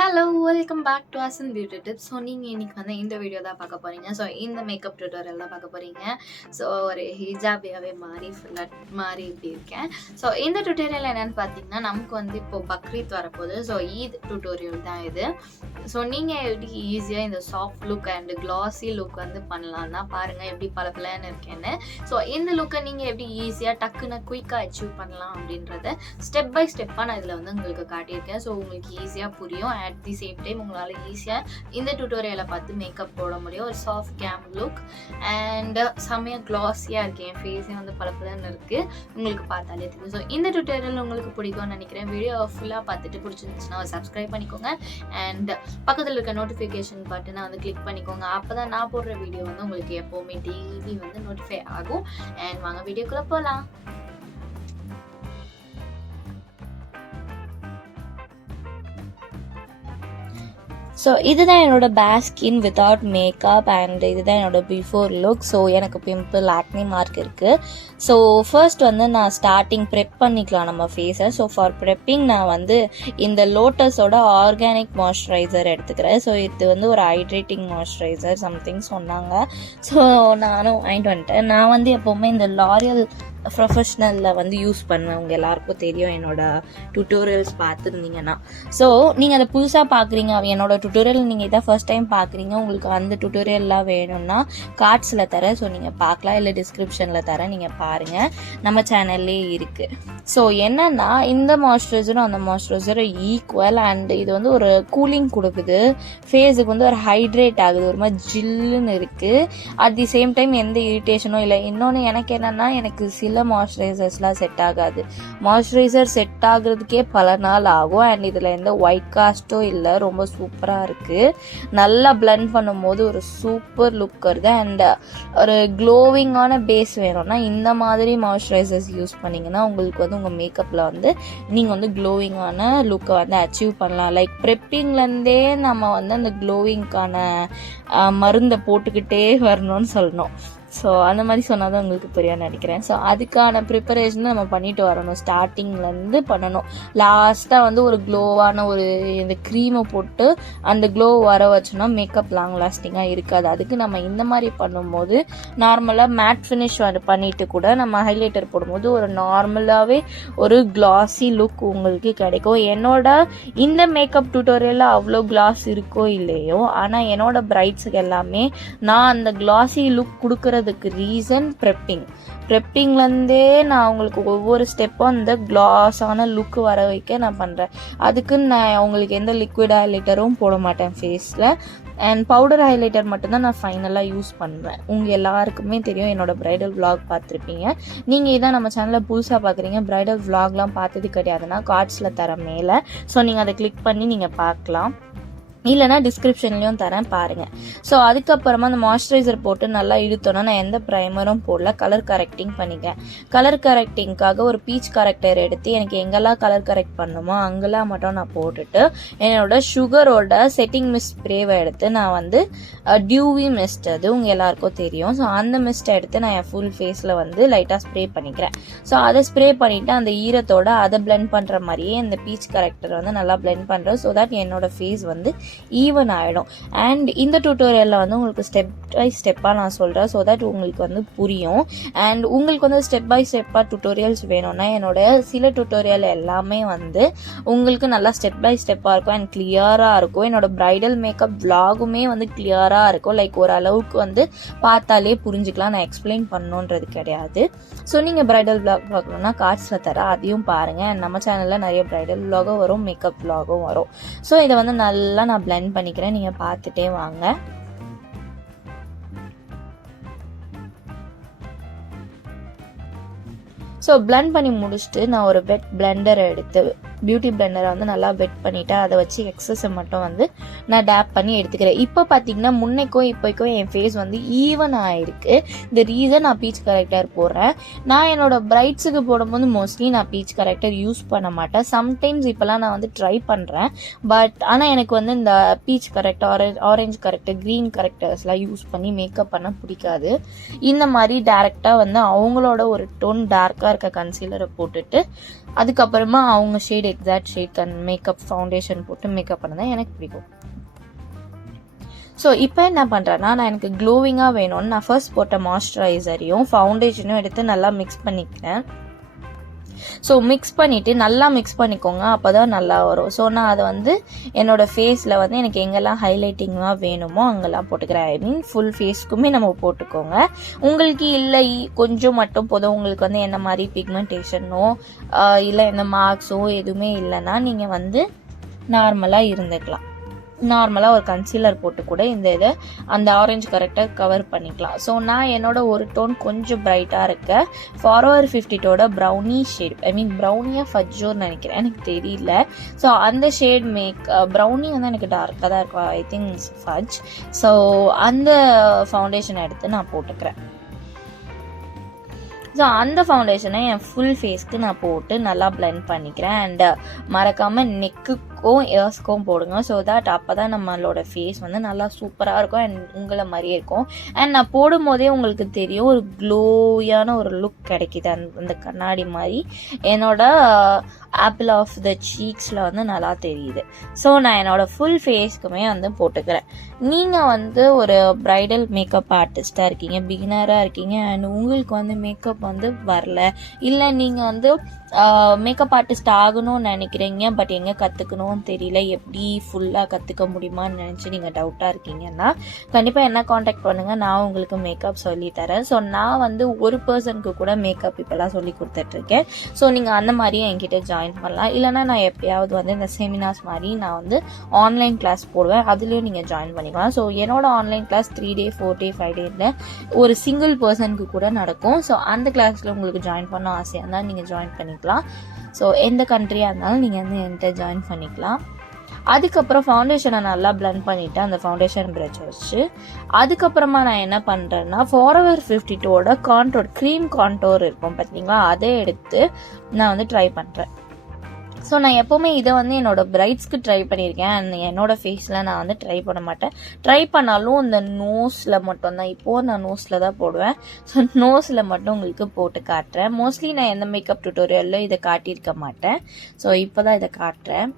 Hello welcome back to Asan beauty tips. So நீங்கள் இன்றைக்கி வந்து இந்த வீடியோ தான் பார்க்க போகிறீங்க. ஸோ இந்த மேக்கப் டியூட்டோரியல் தான் பார்க்க போகிறீங்க. ஸோ ஒரு ஹிஜாபியாகவே மாறி இப்படி இருக்கேன். ஸோ இந்த டியூட்டோரியல் என்னென்னு பார்த்தீங்கன்னா, நமக்கு வந்து இப்போது பக்ரீத் வரப்போகுது. ஸோ ஈத் டியூட்டோரியல் தான் இது. ஸோ நீங்கள் எப்படி ஈஸியாக இந்த soft look and classy look வந்து பண்ணலான்னா பாருங்கள் எப்படி பளபளன்னு இருக்கேன்னு. ஸோ இந்த லுக்கை நீங்கள் எப்படி ஈஸியாக டக்குன்னு குயிக்காக அச்சீவ் பண்ணலாம் அப்படின்றத ஸ்டெப் பை ஸ்டெப்பாக நான் இதில் வந்து உங்களுக்கு காட்டியிருக்கேன். ஸோ உங்களுக்கு ஈஸியாக புரியும். அட் தி சேம் டைம் உங்களால் ஈஸியாக இந்த டியூட்டோரியலை பார்த்து மேக்கப் போட முடியும். ஒரு சாஃப்ட் கேம் லுக் அண்ட் செம்மையாக க்ளாஸியாக இருக்குது. என் ஃபேஸே வந்து பளபளன்னு இருக்குது, உங்களுக்கு பார்த்தாலே தெரியும். ஸோ இந்த டியூட்டோரியல் உங்களுக்கு பிடிக்கும்னு நினைக்கிறேன். வீடியோ ஃபுல்லாக பார்த்துட்டு பிடிச்சிருந்துச்சுன்னா சப்ஸ்கிரைப் பண்ணிக்கோங்க அண்ட் பக்கத்தில் இருக்க நோட்டிஃபிகேஷன் பட்டனை வந்து கிளிக் பண்ணிக்கோங்க. அப்போ தான் நான் போடுற வீடியோ வந்து உங்களுக்கு எப்போவுமே டெய்லி வந்து நோட்டிஃபை ஆகும். அண்ட் வாங்க வீடியோக்குள்ளே போகலாம். ஸோ இதுதான் என்னோட back skin without makeup and இதுதான் என்னோட பிஃபோர் லுக். ஸோ எனக்கு பிம்பிள் ஆக்னி மார்க் இருக்குது. ஸோ ஃபர்ஸ்ட் வந்து நான் ஸ்டார்டிங் ப்ரெப் பண்ணிக்கலாம் நம்ம ஃபேஸை. ஸோ ஃபார் ப்ரெப்பிங் நான் வந்து இந்த லோட்டஸோட ஆர்கானிக் மாய்ஸ்சரைசர் எடுத்துக்கிறேன். ஸோ இது வந்து ஒரு ஹைட்ரேட்டிங் மாய்ஸ்சரைசர் சம்திங் சொன்னாங்க. ஸோ நானும் வாங்கிட்டு வந்துட்டேன். நான் வந்து எப்போவுமே இந்த லாரியல் ப்ரொஃபஷ்னலில் வந்து யூஸ் பண்ணுவேன். உங்கள் எல்லாருக்கும் தெரியும் என்னோட டியூட்டோரியல்ஸ் பார்த்துருந்தீங்கன்னா. ஸோ நீங்கள் அதை புதுசாக பார்க்குறீங்க, என்னோட டியூட்டோரியல் நீங்கள் இதான் ஃபர்ஸ்ட் டைம் பார்க்குறீங்க, உங்களுக்கு அந்த டியூட்டோரியல்லாம் வேணும்னா கார்ட்ஸில் தரேன். ஸோ நீங்கள் பார்க்கலாம், இல்லை டிஸ்கிரிப்ஷனில் தரேன், நீங்கள் பாருங்கள், நம்ம சேனல்லே இருக்குது. ஸோ என்னென்னா இந்த மாய்ஸ்சரைசரும் அந்த மாய்ஸ்சரைசரும் ஈக்குவல் அண்ட் இது வந்து ஒரு கூலிங் கொடுக்குது, ஃபேஸுக்கு வந்து ஒரு ஹைட்ரேட் ஆகுது, ஒரு மாதிரி ஜில்லுன்னு இருக்குது. அட் தி சேம் டைம் எந்த இரிட்டேஷனும் இல்லை. இன்னொன்று எனக்கு என்னென்னா, எனக்கு சில மாய்ஸ்சரைசர்ஸ்லாம் செட் ஆகாது. மாய்ஸ்சரைசர் செட் ஆகுறதுக்கே பல நாள் ஆகும் அண்ட் இதில் எந்த ஒயிட் காஸ்ட்டும் இல்லை. ரொம்ப சூப்பராக இருக்குது. நல்லா பிளெண்ட் பண்ணும்போது ஒரு சூப்பர் லுக் வருது அண்ட் ஒரு க்ளோவிங்கான பேஸ் வேணும்னா இந்த மாதிரி மாய்ஸ்சரைசர்ஸ் யூஸ் பண்ணிங்கன்னா உங்களுக்கு வந்து உங்கள் மேக்கப்பில் வந்து நீங்கள் வந்து க்ளோவிங்கான லுக்கை வந்து அச்சீவ் பண்ணலாம். லைக் ப்ரெப்பிங்லேருந்தே நம்ம வந்து அந்த க்ளோவிங்க்கான மருந்தை போட்டுக்கிட்டே வரணும்னு சொல்லணும். ஸோ அந்த மாதிரி சொன்னால் தான் உங்களுக்கு புரியும்னு நினைக்கிறேன். ஸோ அதுக்கான ப்ரிப்பரேஷன் நம்ம பண்ணிட்டு வரணும், ஸ்டார்டிங்லேருந்து பண்ணணும். லாஸ்ட்டாக வந்து ஒரு க்ளோவான ஒரு இந்த க்ரீமை போட்டு அந்த க்ளோ வர வச்சோன்னா மேக்கப் லாங் லாஸ்டிங்காக இருக்காது. அதுக்கு நம்ம இந்த மாதிரி பண்ணும்போது நார்மலாக மேட் ஃபினிஷ் பண்ணிட்டு கூட நம்ம ஹைலைட்டர் போடும்போது ஒரு நார்மலாகவே ஒரு கிளாஸி லுக் உங்களுக்கு கிடைக்கும். என்னோட இந்த மேக்கப் டியூட்டோரியலில் அவ்வளோ கிளாஸ் இருக்கோ இல்லையோ, ஆனால் என்னோட பிரைட்ஸுக்கு எல்லாமே நான் அந்த கிளாஸி லுக் கொடுக்குற ரீசன் ப்ரெப்பிங்லேருந்தே நான் உங்களுக்கு ஒவ்வொரு ஸ்டெப்பும் அந்த கிளாஸான லுக் வர வைக்க நான் பண்ணுறேன். அதுக்கு நான் உங்களுக்கு எந்த லிக்விட் ஹைலைட்டரும் போட மாட்டேன் ஃபேஸில் அண்ட் பவுடர் ஹைலைட்டர் மட்டும்தான் நான் ஃபைனலாக யூஸ் பண்ணுவேன். உங்கள் எல்லாருக்குமே தெரியும், என்னோட பிரைடல் விளாக் பார்த்துருப்பீங்க. நீங்கள் இதான் நம்ம சேனலில் புதுசாக பார்க்குறீங்க, பிரைடல் விளாக்லாம் பார்த்தது கிடையாதுன்னா கார்ட்ஸில் தர மேலே, ஸோ நீங்கள் அதை கிளிக் பண்ணி நீங்கள் பார்க்கலாம், இல்லைனா டிஸ்கிரிப்ஷன்லேயும் தரேன் பாருங்கள். ஸோ அதுக்கப்புறமா அந்த மாய்ஸ்சரைசர் போட்டு நல்லா இழுத்தோன்னா நான் எந்த ப்ரைமரும் போடல, கலர் கரெக்டிங் பண்ணிக்கிறேன். கலர் கரெக்டிங்காக ஒரு பீச் கரெக்டர் எடுத்து எனக்கு எங்கெல்லாம் கலர் கரெக்ட் பண்ணுமோ அங்கெல்லாம் மட்டும் நான் போட்டுட்டு என்னோட சுகரோட செட்டிங் மிஸ்ட் ஸ்ப்ரேவை எடுத்து நான் வந்து டியூவி மிஸ்ட், அது உங்கள் எல்லாருக்கும் தெரியும். ஸோ அந்த மிஸ்ட்டை எடுத்து நான் என் ஃபுல் ஃபேஸில் வந்து லைட்டாக ஸ்ப்ரே பண்ணிக்கிறேன். ஸோ அதை ஸ்ப்ரே பண்ணிவிட்டு அந்த ஈரத்தோட அதை பிளெண்ட் பண்ணுற மாதிரியே இந்த பீச் கரெக்டர் வந்து நல்லா பிளெண்ட் பண்ணுறேன். ஸோ தட் என்னோட ஃபேஸ் வந்து ஈவன் ஆகிடும். அண்ட் இந்த டியூட்டோரியலில் வந்து உங்களுக்கு ஸ்டெப் பை ஸ்டெப்பாக நான் சொல்கிறேன், ஸோ தட் உங்களுக்கு வந்து புரியும். அண்ட் உங்களுக்கு வந்து ஸ்டெப் பை ஸ்டெப்பாக டியூட்டோரியல்ஸ் வேணும்னா என்னோட சில டியூட்டோரியல் எல்லாமே வந்து உங்களுக்கு நல்லா ஸ்டெப் பை ஸ்டெப்பாக இருக்கும் அண்ட் கிளியராக இருக்கும். என்னோட பிரைடல் மேக்கப் விளாகுமே வந்து கிளியராக இருக்கும். லைக் ஓரளவுக்கு வந்து பார்த்தாலே புரிஞ்சுக்கலாம், நான் எக்ஸ்பிளைன் பண்ணணுன்றது கிடையாது. ஸோ நீங்கள் பிரைடல் விளாக் பார்க்கணுன்னா கார்ட்ஸில் தர அதையும் பாருங்கள். அண்ட் நம்ம சேனலில் நிறைய பிரைடல் விளாகும் வரும், மேக்கப் விளாகும் வரும். ஸோ இதை வந்து நல்லா நான் பிளெண்ட் பண்ணிக்கிறேன், நீங்கள் பார்த்துட்டே வாங்க. ஸோ பிளெண்ட் பண்ணி முடிச்சுட்டு நான் ஒரு வெட் பிளெண்டரை எடுத்து பியூட்டி பிளெண்டரை வந்து நல்லா வெட் பண்ணிவிட்டு அதை வச்சு எக்ஸஸை மட்டும் வந்து நான் டேப் பண்ணி எடுத்துக்கிறேன். இப்போ பார்த்தீங்கன்னா முன்னைக்கும் இப்போக்கும் என் ஃபேஸ் வந்து ஈவன் ஆகிருக்கு. இந்த ரீசன் நான் பீச் கரெக்டர் போடுறேன். நான் என்னோட பிரைட்ஸுக்கு போடும்போது மோஸ்ட்லி நான் பீச் கரெக்டர் யூஸ் பண்ண மாட்டேன். சம்டைம்ஸ் இப்போலாம் நான் வந்து ட்ரை பண்ணுறேன், பட் ஆனால் எனக்கு வந்து இந்த peach corrector, orange corrector, green கரெக்டர்ஸ்லாம் யூஸ் பண்ணி மேக்கப் பண்ண பிடிக்காது. இந்த மாதிரி டேரெக்டாக வந்து அவங்களோட ஒரு டோன் டார்க்காக இருக்க கன்சீலரை போட்டுட்டு அதுக்கப்புறமா அவங்க shade exact shake and makeup foundation போட்டு மேக்கப் பண்ணதான் எனக்கு பிடிக்கும். ஸோ இப்போ என்ன பண்ணுறேன்னா, நான் எனக்கு க்ளோவிங்காக வேணும்னு நான் ஃபர்ஸ்ட் போட்ட மாய்ஸ்சரைசரையும் ஃபவுண்டேஷனையும் எடுத்து நல்லா மிக்ஸ் பண்ணிக்கிறேன். ஸோ மிக்ஸ் பண்ணிவிட்டு நல்லா மிக்ஸ் பண்ணிக்கோங்க, அப்போ தான் நல்லா வரும். ஸோ நான் அதை வந்து என்னோடய ஃபேஸில் வந்து எனக்கு எங்கெல்லாம் ஹைலைட்டிங்காக வேணுமோ அங்கெல்லாம் போட்டுக்கிறேன். ஐ மீன் ஃபுல் ஃபேஸ்க்குமே நம்ம போட்டுக்கோங்க. உங்களுக்கு இல்லை கொஞ்சம் மட்டும் போதும், உங்களுக்கு வந்து என்ன மாதிரி பிக்மெண்டேஷனோ இல்லை என்ன மார்க்ஸோ எதுவுமே இல்லைன்னா நீங்கள் வந்து நார்மலாக இருந்துக்கலாம். நார்மலாக ஒரு கன்சீலர் போட்டு கூட இந்த இதை அந்த ஆரஞ்சு கரெக்டாக கவர் பண்ணிக்கலாம். ஸோ நான் என்னோட ஒரு டோன் கொஞ்சம் பிரைட்டாக இருக்க ஃபார்வர் 50 ப்ரௌனி ஷேட், ஐ மீன் ப்ரௌனியாக ஃபஜ்ஜோன்னு நினைக்கிறேன், எனக்கு தெரியல. ஸோ அந்த ஷேட் ப்ரௌனி வந்து எனக்கு டார்க்காக தான் இருக்கும், ஐ திங்க் ஃபஜ். ஸோ அந்த ஃபவுண்டேஷன் எடுத்து நான் போட்டுக்கிறேன். ஸோ அந்த ஃபவுண்டேஷனை என் ஃபுல் ஃபேஸ்க்கு நான் போட்டு நல்லா பிளெண்ட் பண்ணிக்கிறேன். அண்ட் மறக்காமல் நெக்குக்கும் இயர்ஸ்க்கும் போடுங்க. ஸோ தட் அப்போ தான் நம்மளோட ஃபேஸ் வந்து நல்லா சூப்பராக இருக்கும் அண்ட் உங்களை மாதிரியே இருக்கும். அண்ட் நான் போடும் போதே உங்களுக்கு தெரியும் ஒரு க்ளோயான ஒரு லுக் கிடைக்கிது, அந்த கண்ணாடி மாதிரி என்னோட ஆப்பிள் ஆஃப் த சீக்ஸில் வந்து நல்லா தெரியுது. ஸோ நான் என்னோட ஃபுல் ஃபேஸ்க்குமே வந்து போட்டுக்கிறேன். நீங்கள் வந்து ஒரு ப்ரைடல் மேக்கப் ஆர்டிஸ்டாக இருக்கீங்க, பிகினராக இருக்கீங்க அண்ட் உங்களுக்கு வந்து மேக்கப் வந்து வரல, இல்லை நீங்கள் வந்து மேக்கப் ஆர்டிஸ்ட் ஆகணும்னு நினைக்கிறீங்க பட் எங்கே கற்றுக்கணும்னு தெரியல, எப்படி ஃபுல்லாக கற்றுக்க முடியுமான்னு நினச்சி நீங்கள் டவுட்டாக இருக்கீங்கன்னா கண்டிப்பாக என்ன காண்டாக்ட் பண்ணுங்கள், நான் உங்களுக்கு மேக்கப் சொல்லித்தரேன். ஸோ நான் வந்து ஒரு பர்சனுக்கு கூட மேக்கப் இப்போலாம் சொல்லி கொடுத்துட்ருக்கேன். ஸோ நீங்கள் அந்த மாதிரியே என்கிட்ட ஜாயின் பண்ணலாம். இல்லைனா நான் எப்பயாவது வந்து இந்த செமினார்ஸ் மாதிரி நான் வந்து ஆன்லைன் கிளாஸ் போடுவேன், அதுலேயும் நீங்கள் ஜாயின் பண்ணிக்கலாம். ஸோ என்னோட online class 3 day 4 day 5 day ஒரு சிங்கிள் பர்சனுக்கு கூட நடக்கும். ஸோ அந்த கிளாஸில் உங்களுக்கு ஜாயின் பண்ண ஆசையாக இருந்தால் நீங்கள் ஜாயின் பண்ணிக்கலாம். ஸோ எந்த கண்ட்ரியாக இருந்தாலும் நீங்கள் வந்து என்கிட்ட ஜாயின் பண்ணிக்கலாம். அதுக்கப்புறம் ஃபவுண்டேஷனை நல்லா பிளெண்ட் பண்ணிவிட்டு அந்த ஃபவுண்டேஷன் ப்ரஷ் வச்சு அதுக்கப்புறமா நான் என்ன பண்ணுறேன்னா ஃபார்வர் 52 கான்டோர் க்ரீம் கான்டோர் இருக்கும் பார்த்தீங்களா, அதை எடுத்து நான் வந்து ட்ரை பண்ணுறேன். ஸோ நான் எப்போவுமே இதை வந்து என்னோட பிரைட்ஸ்க்கு ட்ரை பண்ணியிருக்கேன் அண்ட் என்னோட ஃபேஸில் நான் வந்து ட்ரை பண்ண மாட்டேன். ட்ரை பண்ணாலும் இந்த நோஸில் மட்டும்தான், இப்போது நான் நோஸில் தான் போடுவேன். ஸோ நோஸில் மட்டும் உங்களுக்கு போட்டு காட்டுறேன். மோஸ்ட்லி நான் எந்த மேக்கப் டியூட்டோரியலில் இதை காட்டியிருக்க மாட்டேன். ஸோ இப்போ தான் இதை காட்டுறேன்.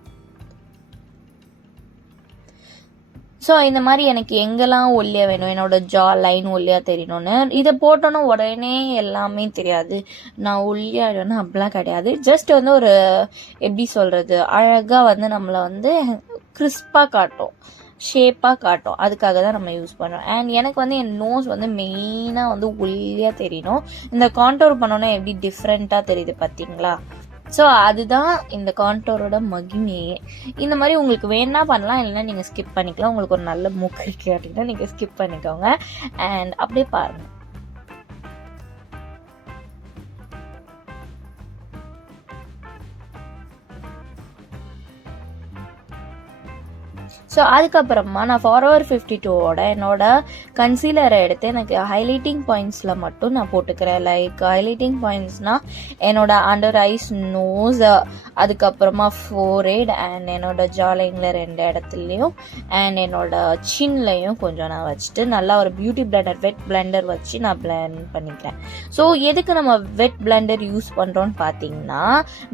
ஸோ இந்த மாதிரி எனக்கு எங்கெல்லாம் ஒல்லியாக வேணும், என்னோட ஜா லைன் ஒல்லியாக தெரியணும்னு இதை போட்டோன்னா உடனே எல்லாமே தெரியாது, நான் ஒல்லியாகிடுவேன்னா அப்படிலாம் கிடையாது. ஜஸ்ட் வந்து ஒரு எப்படி சொல்கிறது, அழகாக வந்து நம்மளை வந்து கிறிஸ்பாக காட்டும், ஷேப்பாக காட்டும், அதுக்காக தான் நம்ம யூஸ் பண்ணுறோம். அண்ட் எனக்கு வந்து என் நோஸ் வந்து மெயினாக வந்து ஒல்லியாக தெரியணும். இந்த கான்டோர் பண்ணோன்னா எப்படி டிஃப்ரெண்ட்டாக தெரியுது பார்த்தீங்களா. ஸோ அதுதான் இந்த கான்டோரோட மகிமையே. இந்த மாதிரி உங்களுக்கு வேணா பண்ணலாம், இல்லைன்னா நீங்கள் ஸ்கிப் பண்ணிக்கலாம். உங்களுக்கு ஒரு நல்ல மூக்கு இருக்கு அப்படின்னா நீங்கள் ஸ்கிப் பண்ணிக்கோங்க அண்ட் அப்படியே பாருங்கள். ஸோ அதுக்கப்புறமா நான் ஃபார்வர் 52 என்னோட கன்சீலரை எடுத்து எனக்கு ஹைலைட்டிங் பாயிண்ட்ஸில் மட்டும் நான் போட்டுக்கிறேன். லைக் ஹைலைட்டிங் பாயிண்ட்ஸ்னால் என்னோட அண்டர் ஐஸ், நோஸ், அதுக்கப்புறமா ஃபோர்ஹெட் அண்ட் என்னோட ஜாலைனில் 2 இடத்துலையும் அண்ட் என்னோட சின்லையும் கொஞ்சம் நான் வச்சுட்டு நல்லா ஒரு பியூட்டி பிளெண்டர், வெட் பிளெண்டர் வச்சு நான் பிளெண்ட் பண்ணிக்கிறேன். ஸோ எதுக்கு நம்ம வெட் பிளெண்டர் யூஸ் பண்ணுறோன்னு பார்த்தீங்கன்னா,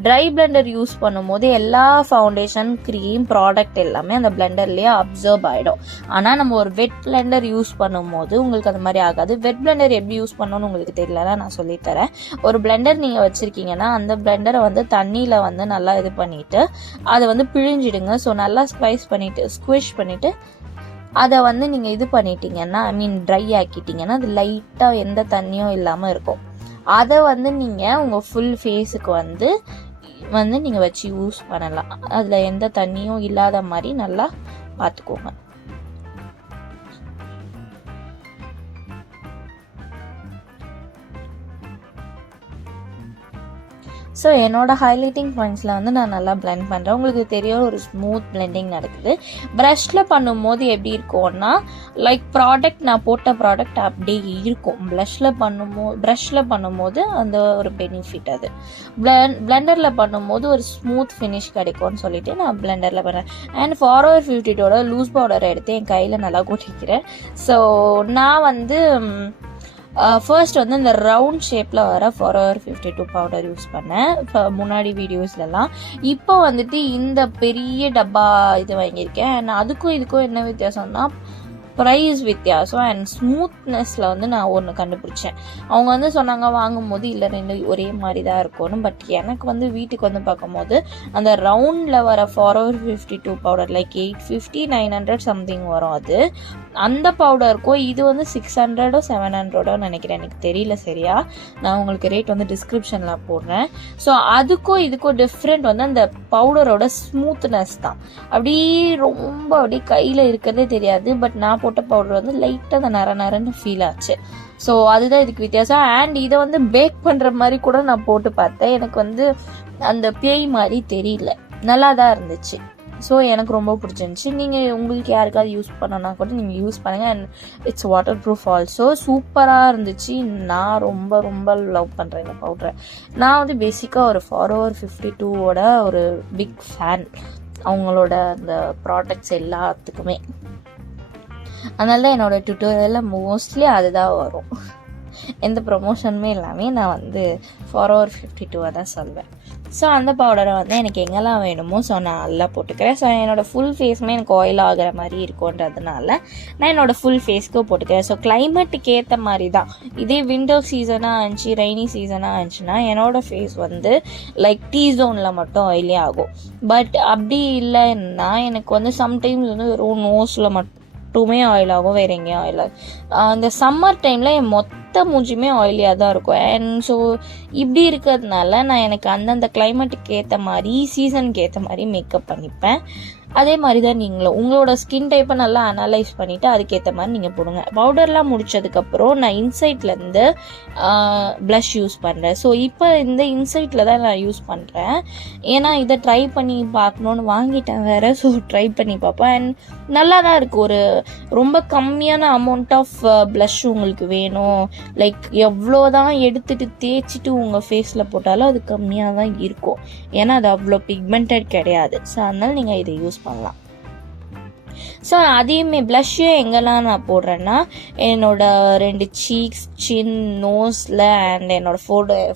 ட்ரை பிளெண்டர் யூஸ் பண்ணும்போது எல்லா ஃபவுண்டேஷன், க்ரீம், ப்ராடக்ட் எல்லாமே அந்த பிளெண்டர்லேயே அப்சர்வ் ஆகிடும். ஆனால் நம்ம ஒரு வெட் பிளெண்டர் யூஸ் பண்ணும்போது உங்களுக்கு அந்த மாதிரி ஆகாது. வெட் பிளெண்டர் எப்படி யூஸ் பண்ணணும்னு உங்களுக்கு தெரியலன்னா நான் சொல்லித்தரேன். ஒரு பிளெண்டர் நீங்கள் வச்சுருக்கீங்கன்னா அந்த பிளெண்டரை வந்து தண்ணியில் வந்து நல்லா இது பண்ணிவிட்டு அதை வந்து பிழிஞ்சிடுங்க. ஸோ நல்லா ஸ்குவிஷ் பண்ணிவிட்டு அதை வந்து நீங்கள் இது பண்ணிட்டீங்கன்னா, ஐ மீன் ட்ரை ஆக்கிட்டீங்கன்னா அது லைட்டாக எந்த தண்ணியும் இல்லாமல் இருக்கும். அதை வந்து நீங்கள் உங்கள் ஃபுல் ஃபேஸுக்கு வந்து நீங்கள் வச்சு யூஸ் பண்ணலாம். அதில் எந்த தண்ணியும் இல்லாத மாதிரி நல்லா பார்த்துக்கோங்க. ஸோ என்னோட ஹைலைட்டிங் பாயிண்ட்ஸில் வந்து நான் நல்லா பிளெண்ட் பண்ணுறேன். உங்களுக்கு தெரியும் ஒரு ஸ்மூத் பிளெண்டிங் நடக்குது. ப்ரஷில் பண்ணும்போது எப்படி இருக்கும்னா, லைக் ப்ராடக்ட் நான் போட்ட ப்ராடக்ட் அப்படியே இருக்கும். ப்ரஷில் பண்ணும்போது அந்த ஒரு பெனிஃபிட். அது பிளெண்டரில் பண்ணும்போது ஒரு ஸ்மூத் ஃபினிஷ் கிடைக்கும்னு சொல்லிட்டு நான் பிளெண்டரில் பண்ணுறேன். அண்ட் ஃபார்வர் 52 லூஸ் பவுடரை எடுத்து என் கையில் நல்லா கொட்டிக்கிறேன். ஸோ நான் வந்து ஃபர்ஸ்ட் வந்து இந்த ரவுண்ட் ஷேப்பில் வர ஃபார்எவர் 52 பவுடர் யூஸ் பண்ணேன் இப்போ முன்னாடி வீடியோஸ்லலாம். இப்போ வந்துட்டு இந்த பெரிய டப்பா இது வாங்கியிருக்கேன். அண்ட் அதுக்கும் இதுக்கும் என்ன வித்தியாசம்னா ப்ரைஸ் வித்தியாசம் அண்ட் ஸ்மூத்னஸில் வந்து நான் ஒன்று கண்டுபிடிச்சேன். அவங்க வந்து சொன்னாங்க வாங்கும்போது இல்லை 2 ஒரே மாதிரி தான் இருக்கும்னு. பட் எனக்கு வந்து வீட்டுக்கு வந்து பார்க்கும்போது அந்த ரவுண்டில் வர ஃபார்எவர் 52 பவுடர் லைக் 850 900 சம்திங் வரும். அது அந்த பவுடருக்கும் இது வந்து 600 700 நினைக்கிறேன், எனக்கு தெரியல சரியா. நான் உங்களுக்கு ரேட் வந்து டிஸ்கிரிப்ஷனில் போடுறேன். ஸோ அதுக்கும் இதுக்கும் டிஃப்ரெண்ட் வந்து அந்த பவுடரோட ஸ்மூத்னஸ் தான். அப்படியே ரொம்ப அப்படியே கையில் இருக்கிறதே தெரியாது. பட் நான் போட்ட பவுடர் வந்து லைட்டாக அந்த நரன்னு ஃபீல் ஆச்சு. ஸோ அதுதான் இதுக்கு வித்தியாசம். அண்ட் இதை வந்து பேக் பண்ணுற மாதிரி கூட நான் போட்டு பார்த்தேன். எனக்கு வந்து அந்த பேய் மாதிரி தெரியல, நல்லா தான் இருந்துச்சு. ஸோ எனக்கு ரொம்ப பிடிச்சிருந்துச்சி. நீங்கள் உங்களுக்கு யாருக்காவது யூஸ் பண்ணனா கூட நீங்கள் யூஸ் பண்ணுங்கள். And it's water proof also. சூப்பராக இருந்துச்சு. நான் ரொம்ப ரொம்ப லவ் பண்ணுறேன் இந்த பவுடரை. நான் வந்து பேசிக்காக ஒரு ஃபார்எவர் 52வோட ஒரு பிக் ஃபேன், அவங்களோட அந்த ப்ராடக்ட்ஸ் எல்லாத்துக்குமே. அதனால தான் என்னோடய ட்யூட்டோரியலில் மோஸ்ட்லி அதுதான் வரும். எந்த ப்ரொமோஷனுமே எல்லாமே நான் வந்து ஃபார்எவர் 52 தான் சொல்வேன். ஸோ அந்த பவுடரை வந்து எனக்கு எங்கெல்லாம் வேணுமோ ஸோ நான் நல்லா போட்டுக்கிறேன். ஸோ என்னோடய ஃபுல் ஃபேஸுமே எனக்கு ஆயில் ஆகிற மாதிரி இருக்குன்றதுனால நான் என்னோடய ஃபுல் ஃபேஸ்க்கு போட்டுக்கிறேன். ஸோ கிளைமேட்டுக்கு ஏற்ற மாதிரி தான். இதே விண்டர் சீசனாக இருந்துச்சு, ரெய்னி சீசனாக இருந்துச்சுன்னா என்னோடய ஃபேஸ் வந்து லைக் டீ ஜோனில் மட்டும் ஆயிலே ஆகும். பட் அப்படி இல்லைன்னா எனக்கு வந்து சம்டைம்ஸ் வந்து வெறும் நோஸில் மட்டுமே ஆயில் ஆகும், வேறு எங்கேயும் ஆயில் ஆகும். இந்த சம்மர் டைமில் என் மொத்த மூஞ்சியுமே ஆயிலியாக தான் இருக்கும். அண்ட் ஸோ இப்படி இருக்கிறதுனால நான் எனக்கு அந்தந்த கிளைமேட்டுக்கு ஏற்ற மாதிரி சீசனுக்கு ஏற்ற மாதிரி மேக்கப் பண்ணிப்பேன். அதே மாதிரி தான் நீங்களும் உங்களோட ஸ்கின் டைப்பை நல்லா அனலைஸ் பண்ணிவிட்டு அதுக்கேற்ற மாதிரி நீங்கள் போடுங்க. பவுடர்லாம் முடித்ததுக்கப்புறம் நான் இன்சைட்லேருந்து ப்ளஷ் யூஸ் பண்ணுறேன். ஸோ இப்போ இந்த இன்சைட்டில் தான் நான் யூஸ் பண்ணுறேன். ஏன்னா இதை ட்ரை பண்ணி பார்க்கணுன்னு வாங்கிட்டேன் வேறு. ஸோ ட்ரை பண்ணி பார்ப்பேன். அண்ட் நல்லா தான் இருக்குது. ஒரு ரொம்ப கம்மியான அமௌண்ட் ஆஃப் ப்ளஷ் உங்களுக்கு வேணும், லைக் எவ்வளோ தான் எடுத்துகிட்டு தேய்ச்சிட்டு உங்கள் ஃபேஸில் போட்டாலும் அது கம்மியாக தான் இருக்கும். ஏன்னா அது அவ்வளோ பிக்மெண்டட் கிடையாது. ஸோ அதனால் நீங்கள் இதை யூஸ் பண்ணலாம். ஸோ அதையுமே ப்ளஷ்ஷும் எங்கெல்லாம் நான் போடுறேன்னா என்னோட 2 சீக்ஸ், சின், நோஸில் அண்ட் என்னோட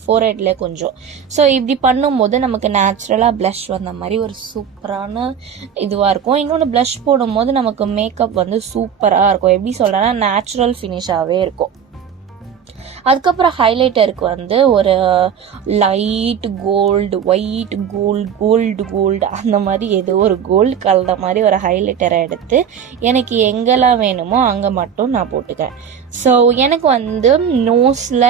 ஃபோர்ஹெட்டில் கொஞ்சம். ஸோ இப்படி பண்ணும்போது நமக்கு நேச்சுரலாக ப்ளஷ் வந்த மாதிரி ஒரு சூப்பரான இதுவாக இருக்கும். இன்னொன்று ப்ளஷ் போடும்போது நமக்கு மேக்கப் வந்து சூப்பராக இருக்கும். எப்படி சொல்கிறேன்னா நேச்சுரல் ஃபினிஷாகவே இருக்கும். அதுக்கப்புறம் ஹைலைட்டருக்கு வந்து ஒரு லைட் கோல்டு, ஒயிட் கோல்டு அந்த மாதிரி ஏதோ ஒரு கோல்டு கலந்த மாதிரி ஒரு ஹைலைட்டரை எடுத்து எனக்கு எங்கெல்லாம் வேணுமோ அங்கே மட்டும் நான் போட்டுக்கிறேன். ஸோ எனக்கு வந்து நோஸில்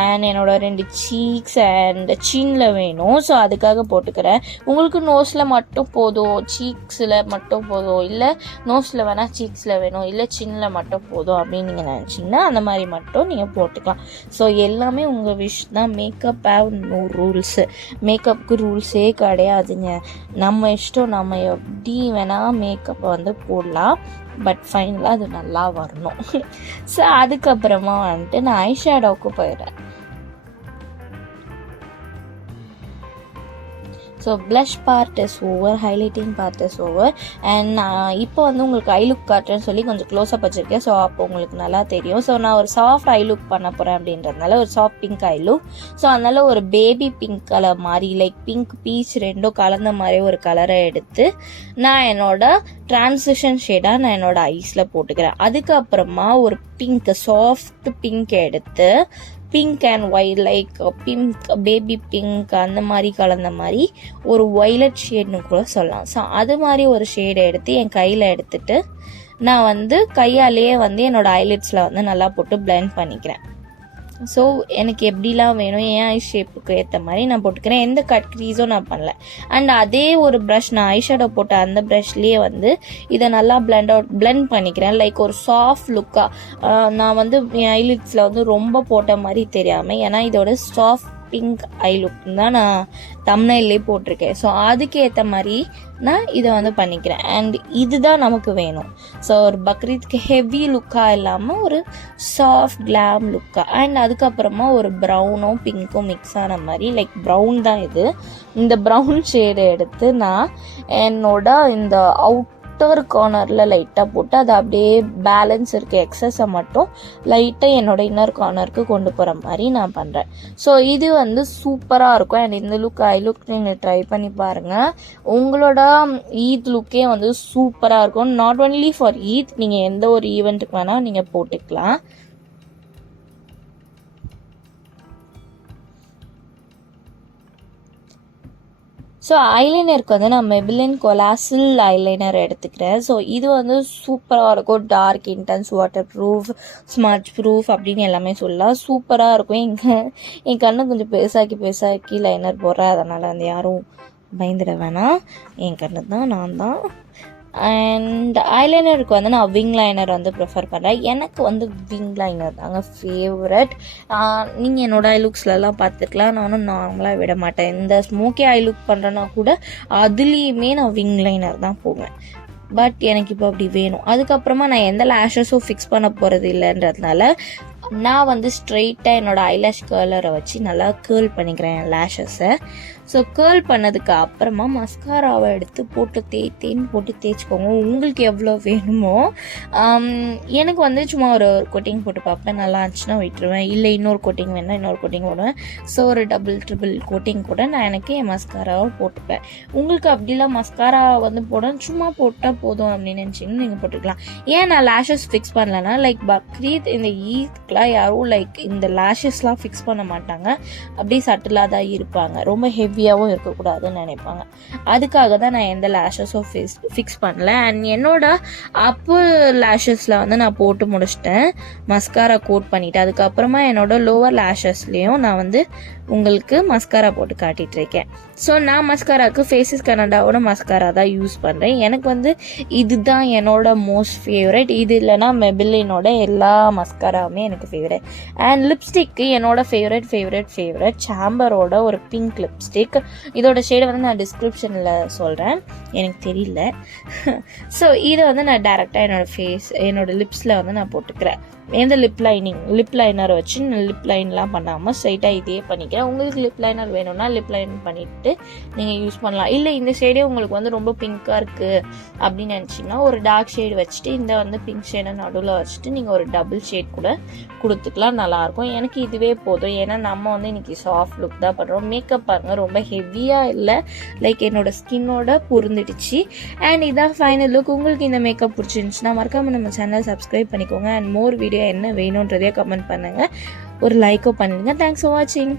அண்ட் என்னோட 2 சீக்ஸ் அண்ட் சின்னில் வேணும். ஸோ அதுக்காக போட்டுக்கிறேன். உங்களுக்கு நோஸில் மட்டும் போதும், சீக்ஸில் மட்டும் போதும், இல்லை நோஸில் வேணால் சீக்ஸில் வேணும், இல்லை சின்னில் மட்டும் போதும் அப்படின்னு நீங்கள் நினச்சிங்கன்னா அந்த மாதிரி மட்டும் நீங்கள் போட்டுக்கலாம். ஸோ எல்லாமே உங்கள் விஷ் தான். Makeup have no rules. மேக்கப்புக்கு ரூல்ஸே கிடையாதுங்க. நம்ம இஷ்டம், நம்ம எப்படி வேணால் மேக்கப்பை வந்து போடலாம். பட் ஃபைனலாக அது நல்லா வரணும். ஸோ அதுக்கப்புறமா வந்துட்டு நான் ஐஷேடோவுக்கு போயிடுறேன். So blush part is over, highlighting part is over. And நான் இப்போ வந்து உங்களுக்கு ஐ லுக் காட்டுறேன்னு சொல்லி கொஞ்சம் க்ளோஸாக வச்சுருக்கேன். ஸோ அப்போ உங்களுக்கு நல்லா தெரியும். ஸோ நான் ஒரு சாஃப்ட் ஐ லுக் பண்ண போகிறேன் அப்படின்றதுனால ஒரு soft pink I look. So அதனால ஒரு பேபி பிங்க் கலர் மாதிரி லைக் பிங்க் பீச் ரெண்டும் கலந்த மாதிரி ஒரு கலரை எடுத்து நான் என்னோட ட்ரான்சிஷன் ஷேடாக நான் என்னோட ஐஸில் போட்டுக்கிறேன். அதுக்கப்புறமா ஒரு பிங்க் சாஃப்ட் பிங்க் எடுத்து pink and white like pink baby pink அந்த மாதிரி கலந்த மாதிரி ஒரு ஒய்லட் ஷேட்னு கூட சொல்லலாம். ஸோ அது மாதிரி ஒரு ஷேடை எடுத்து என் கையில் எடுத்துட்டு நான் வந்து கையாலேயே வந்து என்னோட ஐலிட்ஸில் வந்து நல்லா போட்டு பிளெண்ட் பண்ணிக்கிறேன். ஸோ எனக்கு எப்படிலாம் வேணும் என் ஐ ஷேப்புக்கு ஏற்ற மாதிரி நான் போட்டுக்கிறேன். எந்த கட் க்ரீஸும் நான் பண்ணல. அண்ட் அதே ஒரு ப்ரஷ், நான் ஐஷேடோ போட்ட அந்த ப்ரஷ்லேயே வந்து இதை நல்லா பிளெண்ட் பண்ணிக்கிறேன். லைக் ஒரு சாஃப்ட் லுக்காக நான் வந்து என் ஐலிட்ஸில் வந்து ரொம்ப போட்ட மாதிரி தெரியாமல், ஏன்னா இதோட சாஃப்ட் பிங்க் ஐ லுக் தான் நான் தம்ப்நெயிலே போட்டிருக்கேன். ஸோ அதுக்கு ஏற்ற மாதிரி நான் இதை வந்து பண்ணிக்கிறேன். அண்ட் இதுதான் நமக்கு வேணும். ஸோ ஒரு பக்ரீத்க்கு ஹெவி லுக்காக இல்லாமல் ஒரு சாஃப்ட் கிளாம் லுக்காக. அண்ட் அதுக்கப்புறமா ஒரு ப்ரௌனும் பிங்க்கும் மிக்ஸ் ஆன மாதிரி லைக் ப்ரௌன் தான் இது. இந்த ப்ரௌன் ஷேடை எடுத்து நான் என்னோட இந்த அவுட்டர் கார்னரில் லைட்டாக போட்டு அதை அப்படியே பேலன்ஸ் இருக்க எக்ஸஸை மட்டும் லைட்டாக என்னோட இன்னர் கார்னருக்கு கொண்டு போகிற மாதிரி நான் பண்ணுறேன். ஸோ இது வந்து சூப்பராக இருக்கும். அண்ட் இந்த ஐ லுக் நீங்கள் ட்ரை பண்ணி பாருங்கள். உங்களோட ஈத் லுக்கே வந்து சூப்பராக இருக்கும். நாட் ஒன்லி ஃபார் ஈத், நீங்கள் எந்த ஒரு ஈவெண்ட்டுக்கு வேணால் நீங்கள் போட்டுக்கலாம். ஸோ ஐலைனருக்கு வந்து நான் மெபிலின் கொலாசில் ஐலைனர் எடுத்துக்கிறேன். ஸோ இது வந்து சூப்பராக இருக்கும். Dark, intense, waterproof, smudge proof அப்படின்னு எல்லாமே சொல்லலாம். சூப்பராக இருக்கும். என் கண்ணு கொஞ்சம் பெருசாக்கி லைனர் போடுறேன். அதனால் வந்து யாரும் பயந்துட வேணாம். என் கண்ணு தான், நான் தான். அண்ட் ஐலைனருக்கு வந்து நான் விங் லைனர் வந்து ப்ரிஃபர் பண்ணுறேன். எனக்கு வந்து விங் லைனர் தாங்க ஃபேவரட். நீங்கள் என்னோட ஐ லுக்ஸ்லலாம் பார்த்துருக்கலாம். நானும் நார்மலாக விட மாட்டேன். இந்த ஸ்மோக்கி ஐ லுக் பண்ணுறேன்னா கூட அதுலேயுமே நான் விங் லைனர் தான் போவேன். பட் எனக்கு இப்போ அப்படி வேணும். அதுக்கப்புறமா நான் எந்த லேஷஸும் ஃபிக்ஸ் பண்ண போகிறது இல்லைன்றதுனால நான் வந்து ஸ்ட்ரெயிட்டாக என்னோட ஐலாஷ் கர்லரை வச்சு நல்லா கேர்ள் பண்ணிக்கிறேன் என் லேஷஸை. ஸோ கேர்ள் பண்ணதுக்கு அப்புறமா மஸ்காராவை எடுத்து போட்டு தேய்ச்சிக்கோங்க. உங்களுக்கு எவ்வளோ வேணுமோ. எனக்கு வந்து சும்மா ஒரு கோட்டிங் போட்டு பார்ப்பேன். நல்லா இருந்துச்சுன்னா விட்டுருவேன். இல்லை இன்னொரு கோட்டிங் வேணா இன்னொரு கோட்டிங் போடுவேன். ஸோ ஒரு ட்ரிபிள் கோட்டிங் கூட நான் எனக்கு என் மஸ்காராவை போட்டுப்பேன். உங்களுக்கு அப்படிலாம் மஸ்காரா வந்து போடணும் சும்மா போட்டால் போதும் அப்படின்னு நினச்சிங்கன்னா நீங்கள் போட்டுக்கலாம். ஏன் நான் லேஷஸ் ஃபிக்ஸ் பண்ணலன்னா, லைக் பக்ரீத் இந்த ஈத்க்குலாம் யாரும் லைக் இந்த லேஷஸ்லாம் ஃபிக்ஸ் பண்ண மாட்டாங்க. அப்படியே சட்டிலாக தான் இருப்பாங்க. ரொம்ப ஹெவியாகவும் இருக்கக்கூடாதுன்னு நினைப்பாங்க. அதுக்காக தான் நான் எந்த லேஷஸும் ஃபிக்ஸ் பண்ணல. அண்ட் என்னோட அப்பர் லேஷஸில் வந்து நான் போட்டு முடிச்சிட்டேன். மஸ்காரா கோட் பண்ணிவிட்டு அதுக்கப்புறமா என்னோட லோவர் லேஷஸ்லேயும் நான் வந்து உங்களுக்கு மஸ்காரா போட்டு காட்டிகிட்டு இருக்கேன். ஸோ நான் மஸ்காராவுக்கு ஃபேஸஸ் கனடாவோட மஸ்காரா தான் யூஸ் பண்ணுறேன். எனக்கு வந்து இதுதான் என்னோட மோஸ்ட் ஃபேவரட். இது இல்லைனா மெபிலினோட எல்லா மஸ்காராவுமே எனக்கு ஃபேவரட். அண்ட் லிப்ஸ்டிக்கு என்னோட ஃபேவரட் சாம்பரோட ஒரு பிங்க் லிப்ஸ்டிக். இதோட ஷேடை வந்து நான் டிஸ்கிரிப்ஷனில் சொல்கிறேன், எனக்கு தெரியல. ஸோ இதை வந்து நான் டேரெக்டாக என்னோட லிப்ஸில் வந்து நான் போட்டுக்கிறேன். எந்த லிப் லைனர் வச்சு லிப் லைன்லாம் பண்ணாமல் ஸ்ட்ரைட்டாக இதே பண்ணிக்கிறேன். உங்களுக்கு லிப் லைனர் வேணும்னா லிப் லைன் பண்ணிவிட்டு நீங்கள் யூஸ் பண்ணலாம். இல்லை இந்த ஷேடே உங்களுக்கு வந்து ரொம்ப பிங்காக இருக்குது அப்படின்னு நினச்சிங்கன்னா ஒரு டார்க் ஷேடு வச்சுட்டு இந்த வந்து பிங்க் ஷேடை நடுவில் வச்சுட்டு நீங்கள் ஒரு டபுள் ஷேட் கூட கொடுத்துக்கலாம், நல்லாயிருக்கும். எனக்கு இதுவே போதும். ஏன்னா நம்ம வந்து இன்றைக்கி சாஃப்ட் லுக் தான் பண்ணுறோம். மேக்கப் பாருங்கள் ரொம்ப ஹெவியாக இல்லை, லைக் என்னோட ஸ்கின்னோட பொருந்துடுச்சு. அண்ட் இதான் ஃபைனல் லுக். உங்களுக்கு இந்த மேக்கப் பிடிச்சிருந்துச்சுன்னா மறக்காமல் நம்ம சேனல் சப்ஸ்கிரைப் பண்ணிக்கோங்க. அண்ட் மோர் வீடியோ என்ன வேணுன்றதே கமெண்ட் பண்ணுங்கள். ஒரு லைக்கோ பண்ணிடுங்க. தேங்க்ஸ் ஃபார் வாட்சிங்.